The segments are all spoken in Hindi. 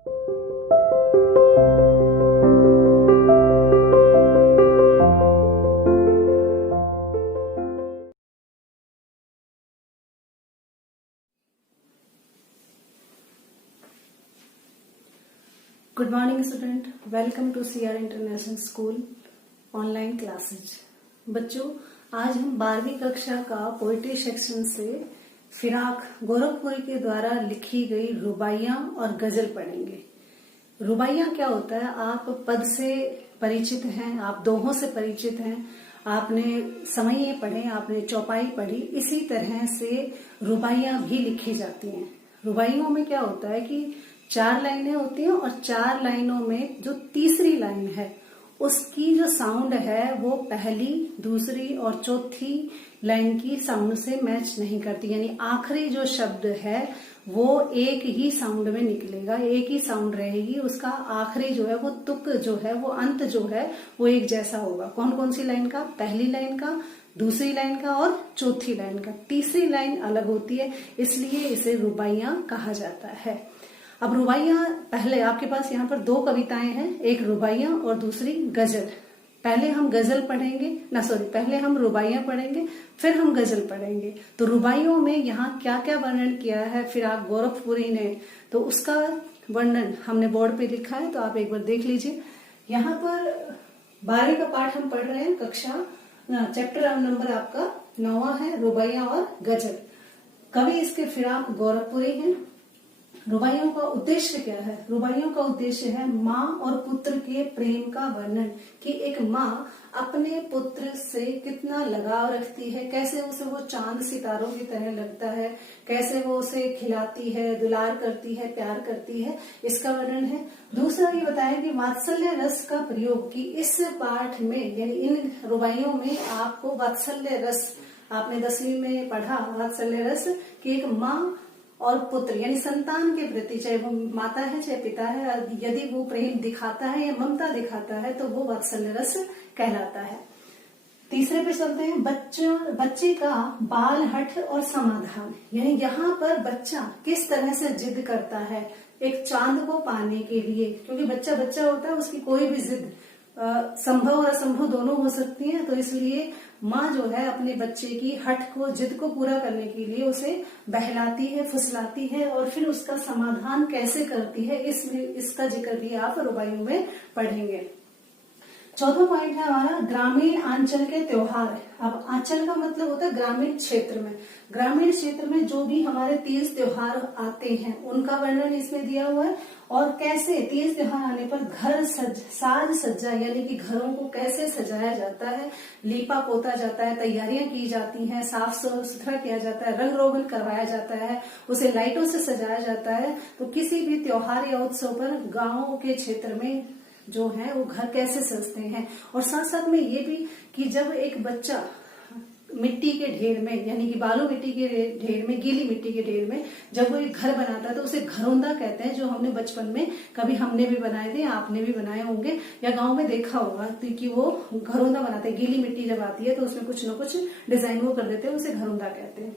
Good morning student, welcome to CR international school online classes. बच्चों, आज हम 12वीं कक्षा का पोइट्री सेक्शन से फिराक गोरखपुरी के द्वारा लिखी गई रुबाइयां और गजल पढ़ेंगे। रुबाइयां क्या होता है? आप पद से परिचित हैं, आप दोहों से परिचित हैं, आपने समये पढ़े, आपने चौपाई पढ़ी। इसी तरह से रुबाइयां भी लिखी जाती हैं। रुबाइयों में क्या होता है कि 4 लाइनें होती हैं और 4 लाइनों में जो तीसरी लाइन है उसकी जो साउंड है वो पहली, दूसरी और चौथी लाइन की साउंड से मैच नहीं करती। यानी आखिरी जो शब्द है वो एक ही साउंड में निकलेगा, एक ही साउंड रहेगी। उसका आखिरी जो है वो तुक जो है वो अंत जो है वो एक जैसा होगा। कौन कौन सी लाइन का? पहली लाइन का, दूसरी लाइन का और चौथी लाइन का। तीसरी लाइन अलग होती है, इसलिए इसे रुबाइयां कहा जाता है। अब रुबाइयां, पहले आपके पास यहाँ पर 2 कविताएं हैं, एक रुबाइयां और दूसरी गजल। पहले हम गजल पढ़ेंगे, पहले हम रुबाइयां पढ़ेंगे, फिर हम गजल पढ़ेंगे। तो रुबाइयों में यहाँ क्या क्या वर्णन किया है फिराक गोरखपुरी ने, तो उसका वर्णन हमने बोर्ड पे लिखा है, तो आप एक बार देख लीजिए। यहाँ पर 12वीं का पाठ हम पढ़ रहे हैं, कक्षा चैप्टर नंबर आपका 9वां है, रुबाइयां और गजल। कवि इसके फिराक गोरखपुरी हैं। रुबाइयों का उद्देश्य क्या है? रुबाइयों का उद्देश्य है माँ और पुत्र के प्रेम का वर्णन, कि एक माँ अपने पुत्र से कितना लगाव रखती है, कैसे उसे वो चांद सितारों की तरह लगता है, कैसे वो उसे खिलाती है, दुलार करती है, प्यार करती है, इसका वर्णन है। दूसरा ये बताया कि वात्सल्य रस का प्रयोग, कि इस पाठ में यानी इन रुबाइयों में आपको वात्सल्य रस, आपने 10वीं में पढ़ा वात्सल्य रस, कि एक माँ और पुत्र यानी संतान के प्रति, चाहे वो माता है चाहे पिता है, यदि वो प्रेम दिखाता है या ममता दिखाता है तो वो वात्सल्य रस कहलाता है। तीसरे पे चलते हैं, बच्चे का बाल हठ और समाधान। यानी यहाँ पर बच्चा किस तरह से जिद करता है एक चांद को पाने के लिए, क्योंकि बच्चा बच्चा होता है, उसकी कोई भी जिद संभव और असंभव दोनों हो सकती है। तो इसलिए माँ जो है अपने बच्चे की हठ को, जिद को पूरा करने के लिए उसे बहलाती है, फुसलाती है और फिर उसका समाधान कैसे करती है, इसका जिक्र भी आप रुबाइयों में पढ़ेंगे। चौथा पॉइंट है हमारा ग्रामीण आंचल के त्योहार। अब आंचल का मतलब होता है ग्रामीण क्षेत्र में। ग्रामीण क्षेत्र में जो भी हमारे तीज त्योहार आते हैं उनका वर्णन इसमें दिया हुआ है, और कैसे तीज त्योहार आने पर घर साज सज्जा यानी कि घरों को कैसे सजाया जाता है, लीपा पोता जाता है, तैयारियां की जाती हैं, साफ सुथरा किया जाता है, रंग रोगन करवाया जाता है, उसे लाइटों से सजाया जाता है। तो किसी भी त्योहार या उत्सव पर गाँव के क्षेत्र में जो है वो घर कैसे सजते हैं। और साथ साथ में ये भी कि जब एक बच्चा मिट्टी के ढेर में यानी कि बालू मिट्टी के ढेर में, गीली मिट्टी के ढेर में जब वो एक घर बनाता है तो उसे घरौंदा कहते हैं, जो हमने बचपन में कभी हमने भी बनाए थे, आपने भी बनाए होंगे या गांव में देखा होगा, कि वो घरौंदा बनाते हैं। गीली मिट्टी जब आती है तो उसमें कुछ न कुछ डिजाइन वो कर देते हैं, उसे घरौंदा कहते हैं।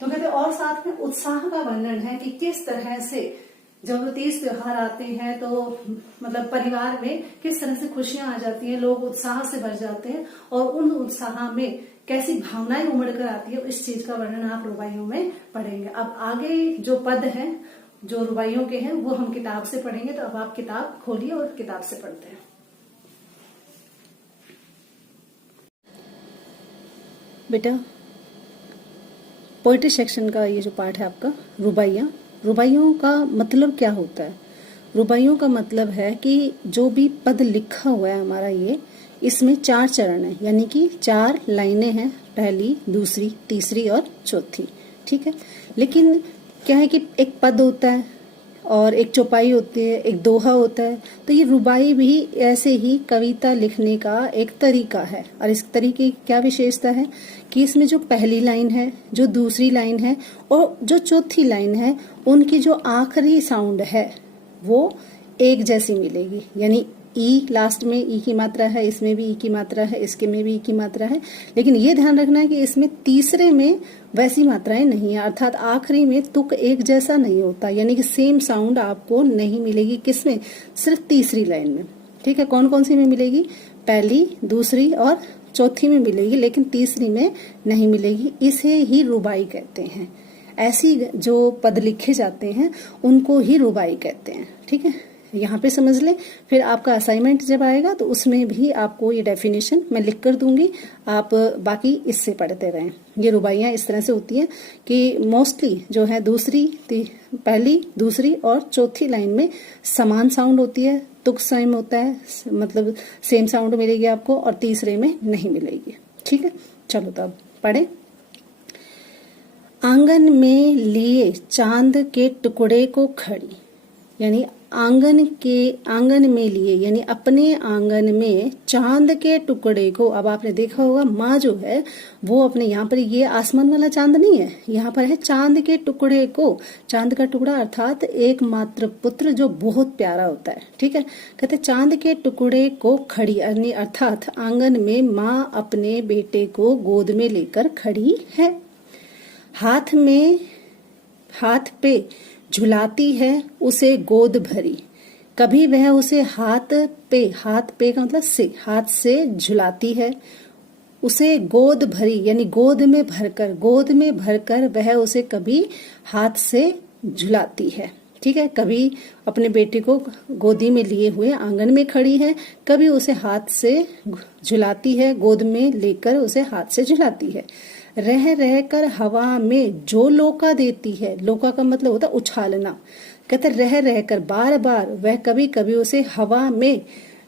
तो कहते हैं, और साथ में उत्साह का वर्णन है कि किस तरह से जब तीज त्योहार आते हैं तो मतलब परिवार में किस तरह से खुशियां आ जाती हैं, लोग उत्साह से भर जाते हैं और उन उत्साह में कैसी भावनाएं उमड़ कर आती है, इस चीज का वर्णन आप रुबाइयों में पढ़ेंगे। अब आगे जो पद हैं जो रुबाइयों के हैं वो हम किताब से पढ़ेंगे, तो अब आप किताब खोलिए और किताब से पढ़ते हैं। बेटा, पोएट्री सेक्शन का ये जो पाठ है आपका रुबाइयां, रुबाइयों का मतलब क्या होता है? रुबाइयों का मतलब है कि जो भी पद लिखा हुआ है हमारा, ये इसमें 4 चरण है, यानी कि 4 लाइनें हैं, पहली, दूसरी, तीसरी और चौथी। ठीक है, लेकिन क्या है कि एक पद होता है और एक चौपाई होती है, एक दोहा होता है। तो ये रुबाई भी ऐसे ही कविता लिखने का एक तरीका है। और इस तरीके की क्या विशेषता है कि इसमें जो पहली लाइन है, जो दूसरी लाइन है और जो चौथी लाइन है, उनकी जो आखिरी साउंड है वो एक जैसी मिलेगी। यानी ई लास्ट में ई की मात्रा है, इसमें भी ई की मात्रा है, इसके में भी ई की मात्रा है, लेकिन ये ध्यान रखना है कि इसमें तीसरे में वैसी मात्राएं नहीं है, अर्थात आखिरी में तुक एक जैसा नहीं होता, यानी कि सेम साउंड आपको नहीं मिलेगी। किसमें? सिर्फ तीसरी लाइन में। ठीक है, कौन कौन सी में मिलेगी? पहली, दूसरी और चौथी में मिलेगी, लेकिन तीसरी में नहीं मिलेगी। इसे ही रुबाई कहते हैं। ऐसी जो पद लिखे जाते हैं उनको ही रुबाई कहते हैं। ठीक है, यहाँ पे समझ ले। फिर आपका असाइनमेंट जब आएगा तो उसमें भी आपको ये डेफिनेशन मैं लिख कर दूंगी, आप बाकी इससे पढ़ते रहें। ये रुबाइयाँ इस तरह से होती हैं कि मोस्टली जो है पहली, दूसरी और चौथी लाइन में समान साउंड होती है, तुक सेम होता है, मतलब सेम साउंड मिलेगी आपको, और तीसरे में नहीं मिलेगी। ठीक है, चलो तो अब पढ़े। आंगन में लिए चांद के टुकड़े को खड़ी, यानी आंगन में लिए यानी अपने आंगन में चांद के टुकड़े को। अब आपने देखा होगा माँ जो है वो अपने, यहाँ पर ये आसमान वाला चांद नहीं है, यहाँ पर है चांद के टुकड़े को। चांद का टुकड़ा अर्थात एकमात्र पुत्र जो बहुत प्यारा होता है। ठीक है, कहते चांद के टुकड़े को खड़ी, अर्थात आंगन में माँ अपने बेटे को गोद में लेकर खड़ी है। हाथ पे झुलाती है उसे गोद भरी, कभी वह उसे हाथ पे का मतलब से, हाथ से झुलाती है, उसे गोद भरी यानी गोद में भरकर वह उसे कभी हाथ से झुलाती है। ठीक है, कभी अपने बेटे को गोदी में लिए हुए आंगन में खड़ी है, कभी उसे हाथ से झुलाती है, गोद में लेकर उसे हाथ से झुलाती है। रह रह कर हवा में जो लोका देती है, लोका का मतलब होता है उछालना। कहते रह रह कर बार बार वह कभी कभी उसे हवा में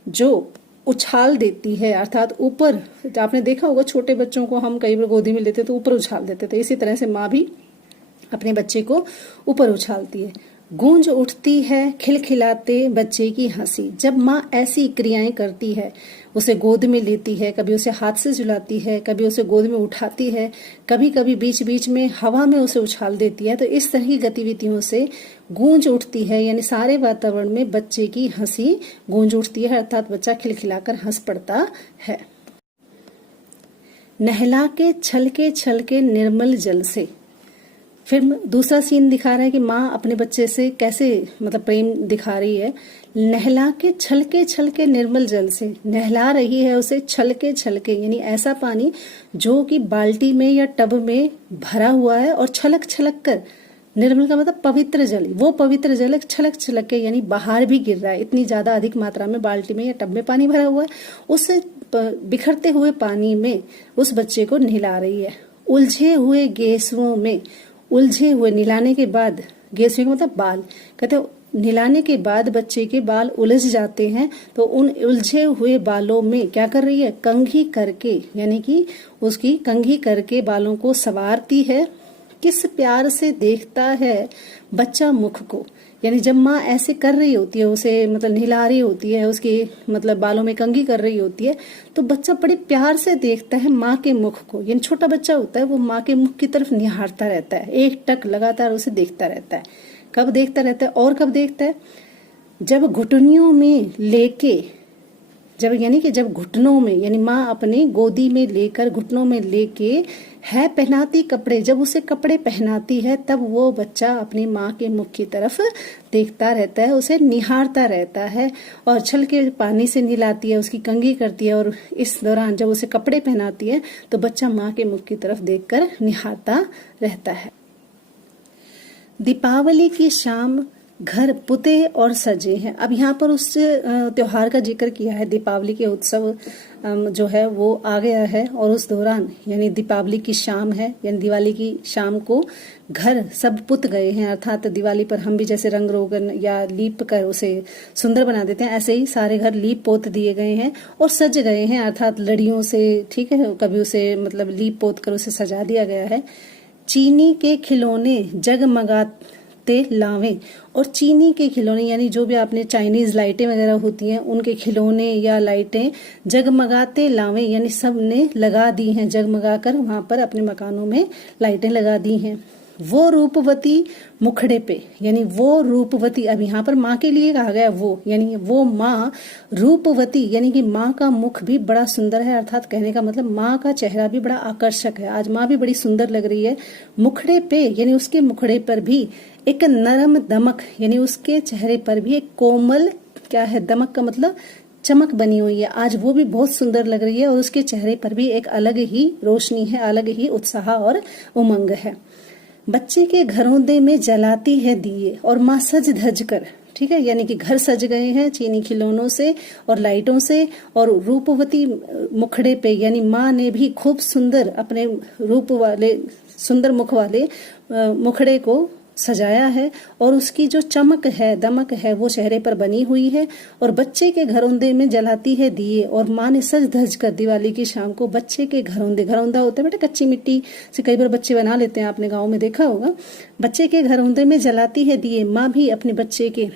जो उछाल देती है, अर्थात ऊपर। आपने देखा होगा छोटे बच्चों को हम कई बार गोदी में लेते तो ऊपर उछाल देते थे, इसी तरह से माँ भी अपने बच्चे को ऊपर उछालती है। गूंज उठती है खिलखिलाते बच्चे की हंसी। जब माँ ऐसी क्रियाएं करती है, उसे गोद में लेती है, कभी उसे हाथ से झुलाती है, कभी उसे गोद में उठाती है, कभी कभी बीच बीच में हवा में उसे उछाल देती है, तो इस तरह की गतिविधियों से गूंज उठती है, यानी सारे वातावरण में बच्चे की हंसी गूंज उठती है, अर्थात बच्चा खिलखिलाकर हंस पड़ता है। नहला के छलके निर्मल जल से। फिर दूसरा सीन दिखा रहा है कि माँ अपने बच्चे से कैसे मतलब प्रेम दिखा रही है। नहला के छलके निर्मल जल से, नहला रही है उसे छलके यानी ऐसा पानी जो कि बाल्टी में या टब में भरा हुआ है और छलक कर, निर्मल का मतलब पवित्र जल, वो पवित्र जल छलक के यानी बाहर भी गिर रहा है, इतनी ज्यादा अधिक मात्रा में बाल्टी में या टब में पानी भरा हुआ है, उस बिखरते हुए पानी में उस बच्चे को नहला रही है। उलझे हुए गेसुओं में, उलझे हुए निलाने के बाद, गेसुओं का मतलब बाल, कहते निलाने के बाद बच्चे के बाल उलझ जाते हैं, तो उन उलझे हुए बालों में क्या कर रही है? कंघी करके, यानी कि उसकी कंघी करके बालों को संवारती है। किस प्यार से देखता है बच्चा मुख को, यानी जब माँ ऐसे कर रही होती है, उसे मतलब नहला रही होती है, उसके मतलब बालों में कंघी कर रही होती है, तो बच्चा बड़े प्यार से देखता है माँ के मुख को। यानी छोटा बच्चा होता है वो माँ के मुख की तरफ निहारता रहता है, एक टक लगातार उसे देखता रहता है। कब देखता रहता है और कब देखता है? जब घुटनियों में लेके, जब घुटनों में, यानी माँ अपने गोदी में लेकर घुटनों में लेके है पहनाती कपड़े, जब उसे कपड़े पहनाती है तब वो बच्चा अपनी माँ के मुख की तरफ देखता रहता है, उसे निहारता रहता है और छल के पानी से नहलाती है, उसकी कंघी करती है, और इस दौरान जब उसे कपड़े पहनाती है तो बच्चा माँ के मुख की तरफ देखकर निहारता रहता है। दीपावली की शाम घर पुते और सजे हैं। अब यहाँ पर उस त्योहार का जिक्र किया है, दीपावली के उत्सव जो है वो आ गया है, और उस दौरान यानी दीपावली की शाम है, यानी दिवाली की शाम को घर सब पुत गए हैं, अर्थात दिवाली पर हम भी जैसे रंग रोगन या लीप कर उसे सुंदर बना देते हैं, ऐसे ही सारे घर लीप पोत दिए गए हैं और सज गए हैं, अर्थात लड़ियों से, ठीक है, कभी उसे मतलब लीप पोत कर उसे सजा दिया गया है। चीनी के खिलौने जगमगाते लावें, और चीनी के खिलौने यानी जो भी आपने चाइनीज लाइटें वगैरह होती हैं उनके खिलौने या लाइटें जगमगाते लावें, यानी सब ने लगा दी हैं, जगमगा कर वहां पर अपने मकानों में लाइटें लगा दी हैं। वो रूपवती मुखड़े पे, यानी वो रूपवती, अब यहाँ पर माँ के लिए कहा गया वो, यानी वो माँ रूपवती, यानी कि माँ का मुख भी बड़ा सुंदर है, अर्थात कहने का मतलब माँ का चेहरा भी बड़ा आकर्षक है। आज माँ भी बड़ी सुंदर लग रही है। मुखड़े पे यानी उसके मुखड़े पर भी एक नरम दमक, यानी उसके चेहरे पर भी एक कोमल, क्या है, दमक का मतलब चमक बनी हुई है। आज वो भी बहुत सुंदर लग रही है और उसके चेहरे पर भी एक अलग ही रोशनी है, अलग ही उत्साह और उमंग है। बच्चे के घरौंदे में जलाती है दिए और माँ सज धज कर, ठीक है, यानी कि घर सज गए हैं चीनी खिलौनों से और लाइटों से, और रूपवती मुखड़े पे यानी माँ ने भी खूब सुंदर अपने रूप वाले, सुंदर मुख वाले मुखड़े को सजाया है, और उसकी जो चमक है, दमक है, वो चेहरे पर बनी हुई है। और बच्चे के घरौंदे में जलाती है दिए, और माँ ने सज धज कर दिवाली की शाम को बच्चे के घरौंदे, घरौंदा होता है बेटा कच्ची मिट्टी से कई बार बच्चे बना लेते हैं, आपने गाँव में देखा होगा। बच्चे के घरौंदे में जलाती है दिए, माँ भी अपने बच्चे के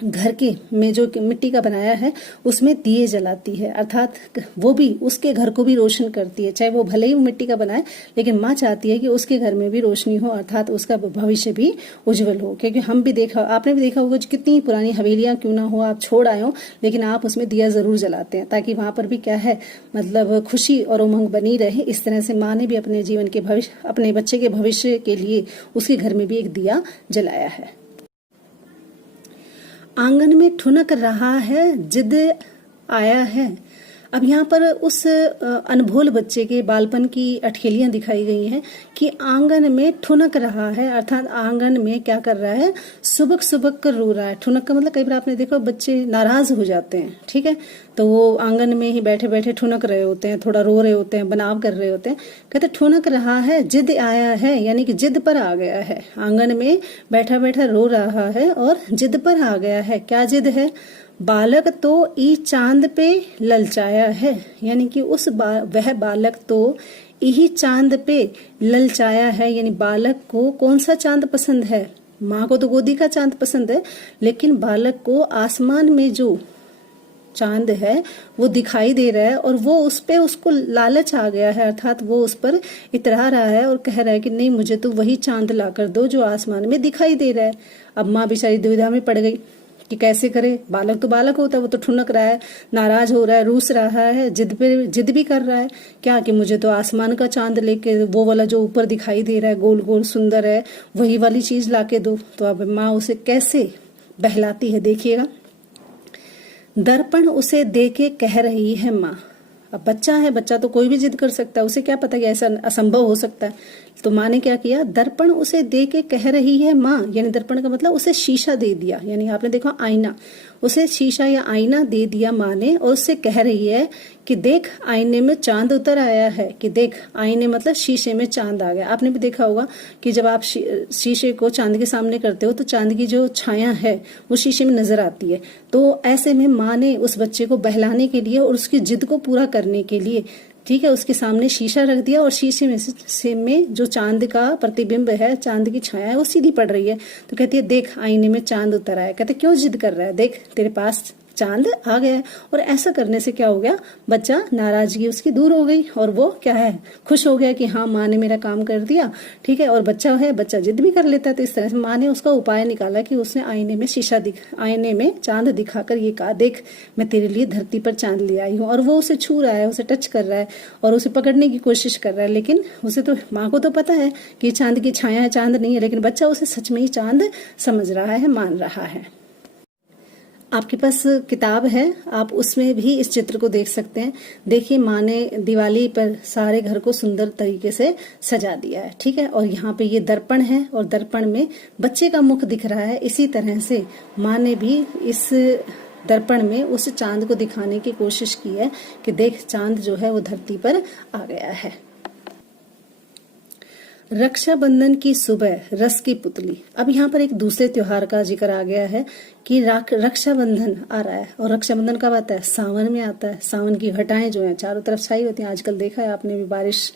घर के में जो मिट्टी का बनाया है उसमें दिए जलाती है, अर्थात वो भी उसके घर को भी रोशन करती है। चाहे वो भले ही मिट्टी का बनाए, लेकिन माँ चाहती है कि उसके घर में भी रोशनी हो, अर्थात उसका भविष्य भी उज्जवल हो। क्योंकि हम भी देखा, आपने भी देखा होगा, कितनी पुरानी हवेलियां क्यों ना हो, आप छोड़ आए हो, लेकिन आप उसमें दिया जरूर जलाते हैं, ताकि वहां पर भी क्या है, मतलब खुशी और उमंग बनी रहे। इस तरह से माँ ने भी अपने जीवन के भविष्य, अपने बच्चे के भविष्य के लिए उसके घर में भी एक दिया जलाया है। आंगन में ठुनक रहा है जिद आया है। अब यहाँ पर उस अनभोल बच्चे के बालपन की अठखेलियां दिखाई गई हैं कि आंगन में ठुनक रहा है, अर्थात आंगन में क्या कर रहा है, सुबक सुबक कर रो रहा है। ठुनक का मतलब कई बार आपने देखा बच्चे नाराज हो जाते हैं, ठीक है, तो वो आंगन में ही बैठे बैठे ठुनक रहे होते हैं, थोड़ा रो रहे होते हैं, बनाव कर रहे होते हैं। कहते ठुनक रहा है जिद आया है, यानी कि जिद पर आ गया है। आंगन में बैठा बैठा रो रहा है और जिद पर आ गया है। क्या जिद है? बालक तो ई चांद पे ललचाया है, यानी कि वह बालक तो यही चांद पे ललचाया है, यानी बालक को कौन सा चांद पसंद है? माँ को तो गोदी का चांद पसंद है, लेकिन बालक को आसमान में जो चांद है वो दिखाई दे रहा है और वो उस पे उसको लालच आ गया है, अर्थात वो उस पर इतरा रहा है और कह रहा है कि नहीं, मुझे तो वही चांद ला कर दो जो आसमान में दिखाई दे रहा है। अब माँ बेचारी दुविधा में पड़ गई कि कैसे करे। बालक तो बालक होता है, वो तो ठुनक रहा है, नाराज हो रहा है, रूस रहा है, जिद भी कर रहा है क्या कि मुझे तो आसमान का चांद लेके, वो वाला जो ऊपर दिखाई दे रहा है गोल गोल सुंदर है, वही वाली चीज लाके दो। तो अब माँ उसे कैसे बहलाती है, देखिएगा। दर्पण उसे देके कह रही है माँ। अब बच्चा है, बच्चा तो कोई भी जिद कर सकता है, उसे क्या पता कि ऐसा असंभव हो सकता है। तो माँ ने क्या किया, दर्पण उसे दे के कह रही है माँ, यानी दर्पण का मतलब उसे शीशा दे दिया, यानी आपने देखा आईना, उसे शीशा या आईना दे दिया माँ ने, और उससे कह रही है कि देख आईने में चांद उतर आया है, कि देख आईने मतलब शीशे में चांद आ गया। आपने भी देखा होगा कि जब आप शीशे को चांद के सामने करते हो तो चांद की जो छाया है वो शीशे में नजर आती है। तो ऐसे में माँ ने उस बच्चे को बहलाने के लिए और उसकी जिद को पूरा करने के लिए, ठीक है, उसके सामने शीशा रख दिया और शीशे में जो चांद का प्रतिबिंब है, चांद की छाया है, वो सीधी पड़ रही है। तो कहती है देख आईने में चांद उतर आया। कहते क्यों जिद कर रहा है, देख तेरे पास चांद आ गया है। और ऐसा करने से क्या हो गया, बच्चा, नाराजगी उसकी दूर हो गई और वो क्या है, खुश हो गया कि हाँ माँ ने मेरा काम कर दिया, ठीक है। और बच्चा है, बच्चा जिद भी कर लेता है। तो इस तरह से माँ ने उसका उपाय निकाला कि उसने आईने में आईने में चांद दिखाकर ये कहा, देख मैं तेरे लिए धरती पर चांद ले आई हूँ। और वो उसे छू रहा है, उसे टच कर रहा है और उसे पकड़ने की कोशिश कर रहा है, लेकिन उसे तो, माँ को तो पता है कि चांद की छाया है, चांद नहीं है, लेकिन बच्चा उसे सच में ही चांद समझ रहा है, मान रहा है। आपके पास किताब है, आप उसमें भी इस चित्र को देख सकते हैं। देखिए माँ ने दिवाली पर सारे घर को सुंदर तरीके से सजा दिया है, ठीक है। और यहाँ पे ये दर्पण है और दर्पण में बच्चे का मुख दिख रहा है। इसी तरह से माँ ने भी इस दर्पण में उस चांद को दिखाने की कोशिश की है कि देख चांद जो है वो धरती पर आ गया है। रक्षाबंधन की सुबह रस की पुतली। अब यहाँ पर एक दूसरे त्योहार का जिक्र आ गया है कि रक्षाबंधन आ रहा है। और रक्षाबंधन कब आता है, सावन में आता है। सावन की घटाएं जो है चारों तरफ छाई होती हैं। आजकल देखा है आपने भी, बारिश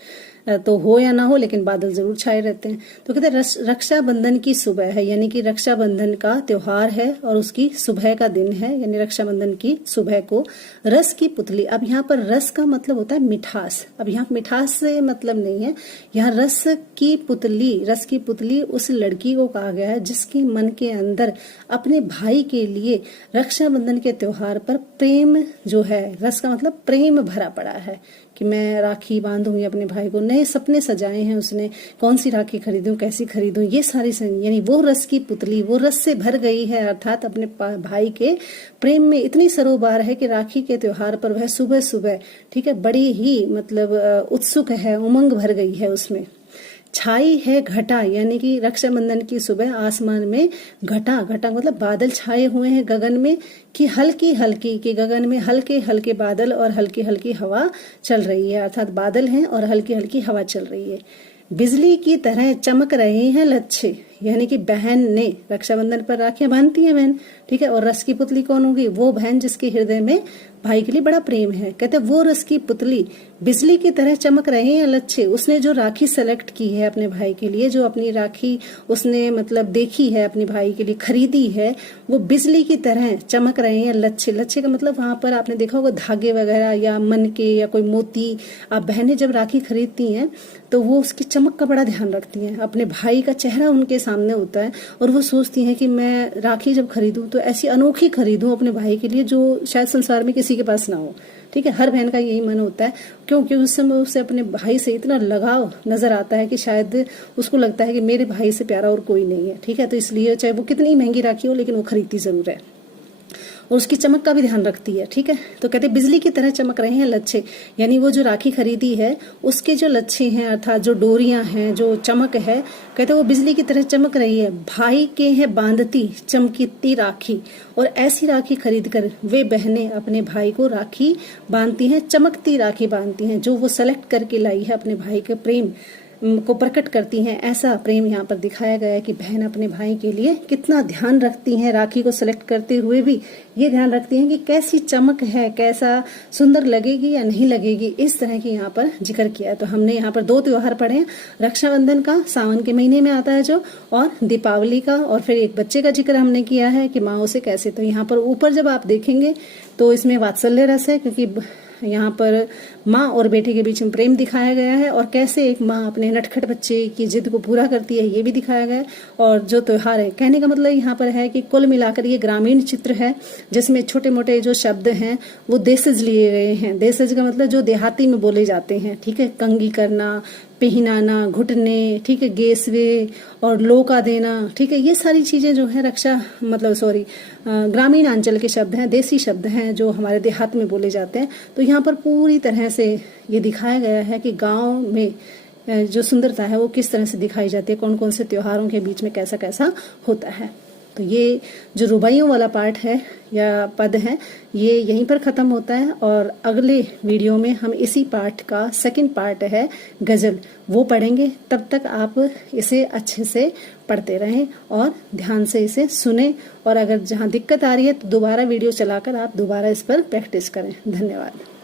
तो हो या ना हो, लेकिन बादल जरूर छाए रहते हैं। तो कहते हैं रक्षाबंधन की सुबह है, यानी कि रक्षाबंधन का त्योहार है और उसकी सुबह का दिन है, यानी रक्षाबंधन की सुबह को रस की पुतली। अब यहाँ पर रस का मतलब होता है मिठास। अब यहाँ मिठास से मतलब नहीं है, यहाँ रस की पुतली उस लड़की को कहा गया है जिसके मन के अंदर अपने भाई के लिए रक्षाबंधन के त्योहार पर प्रेम जो है, रस का मतलब प्रेम भरा पड़ा है कि मैं राखी बांधूंगी अपने भाई को। नए सपने सजाए हैं उसने, कौन सी राखी खरीदूं, कैसी खरीदूं, ये सारी यानी वो रस की पुतली वो रस से भर गई है, अर्थात अपने भाई के प्रेम में इतनी सरोबार है कि राखी के त्योहार पर वह सुबह सुबह, ठीक है, बड़ी ही मतलब उत्सुक है, उमंग भर गई है उसमें। छाई है घटा, यानी कि रक्षाबंधन की सुबह आसमान में घटा मतलब बादल छाए हुए हैं गगन में, कि हल्की हल्की कि गगन में हल्के हल्के बादल और हल्की हल्की हवा चल रही है, अर्थात बादल हैं और हल्की हल्की हवा चल रही है। बिजली की तरह चमक रहे हैं लच्छे, यानी कि बहन ने रक्षाबंधन पर राखियां बांधती है बहन, ठीक है, और रस की पुतली कौन होगी? वो बहन जिसके हृदय में भाई के लिए बड़ा प्रेम है। कहते वो रस की पुतली बिजली की तरह चमक रहे हैं लच्छे। उसने जो राखी सेलेक्ट की है अपने भाई के लिए, जो अपनी राखी उसने मतलब देखी है अपने भाई के लिए, खरीदी है, वो बिजली की तरह चमक रहे हैं लच्छे। लच्छे का मतलब वहां पर आपने देखा होगा धागे वगैरह या मन के या कोई मोती। आप बहनें जब राखी खरीदती हैं तो वो उसकी चमक का बड़ा ध्यान रखती हैं, अपने भाई का चेहरा उनके सामने होता है और वो सोचती हैं कि मैं राखी जब खरीदूं तो ऐसी अनोखी खरीदूं अपने भाई के लिए जो शायद संसार में किसी के पास ना हो, ठीक है। हर बहन का यही मन होता है, क्योंकि उस समय उसे अपने भाई से इतना लगाव नजर आता है कि शायद उसको लगता है कि मेरे भाई से प्यारा और कोई नहीं है, ठीक है। तो इसलिए चाहे वो कितनी महंगी राखी हो लेकिन वो खरीदती जरूर है और उसकी चमक का भी ध्यान रखती है, ठीक है। तो कहते बिजली की तरह चमक रहे हैं लच्छे, यानी वो जो राखी खरीदी है उसके जो लच्छे हैं अर्थात जो डोरियां हैं, जो चमक है, कहते वो बिजली की तरह चमक रही है। भाई के हैं बांधती चमकीती राखी, और ऐसी राखी खरीद कर वे बहनें अपने भाई को राखी बांधती हैं, चमकती राखी बांधती हैं, जो वो सेलेक्ट करके लाई है अपने भाई के प्रेम को प्रकट करती हैं। ऐसा प्रेम यहाँ पर दिखाया गया है कि बहन अपने भाई के लिए कितना ध्यान रखती हैं, राखी को सेलेक्ट करते हुए भी ये ध्यान रखती हैं कि कैसी चमक है, कैसा सुंदर लगेगी या नहीं लगेगी, इस तरह की यहाँ पर जिक्र किया है। तो हमने यहाँ पर 2 त्योहार पढ़े हैं, रक्षाबंधन का सावन के महीने में आता है जो, और दीपावली का, और फिर एक बच्चे का जिक्र हमने किया है कि माँ उसे कैसे। तो यहाँ पर ऊपर जब आप देखेंगे तो इसमें वात्सल्य रस है, क्योंकि यहाँ पर माँ और बेटे के बीच में प्रेम दिखाया गया है, और कैसे एक माँ अपने नटखट बच्चे की जिद को पूरा करती है ये भी दिखाया गया है। और जो त्योहार है, कहने का मतलब यहाँ पर है कि कुल मिलाकर ये ग्रामीण चित्र है जिसमें छोटे मोटे जो शब्द हैं वो देशज लिए गए हैं। देशज का मतलब जो देहाती में बोले जाते हैं, ठीक है, कंगी करना, पहनाना, घुटने, ठीक है, गेसवे और लोका देना, ठीक है, ये सारी चीजें जो है ग्रामीण अंचल के शब्द हैं, देसी शब्द हैं जो हमारे देहात में बोले जाते हैं। तो यहाँ पर पूरी तरह से ये दिखाया गया है कि गांव में जो सुंदरता है वो किस तरह से दिखाई जाती है, कौन कौन से त्योहारों के बीच में कैसा कैसा होता है। तो ये जो रुबाइयों वाला पार्ट है या पद है ये यहीं पर खत्म होता है, और अगले वीडियो में हम इसी पार्ट का सेकंड पार्ट है गजल, वो पढ़ेंगे। तब तक आप इसे अच्छे से पढ़ते रहें और ध्यान से इसे सुने, और अगर जहां दिक्कत आ रही है तो दोबारा वीडियो चलाकर आप दोबारा इस पर प्रैक्टिस करें। धन्यवाद।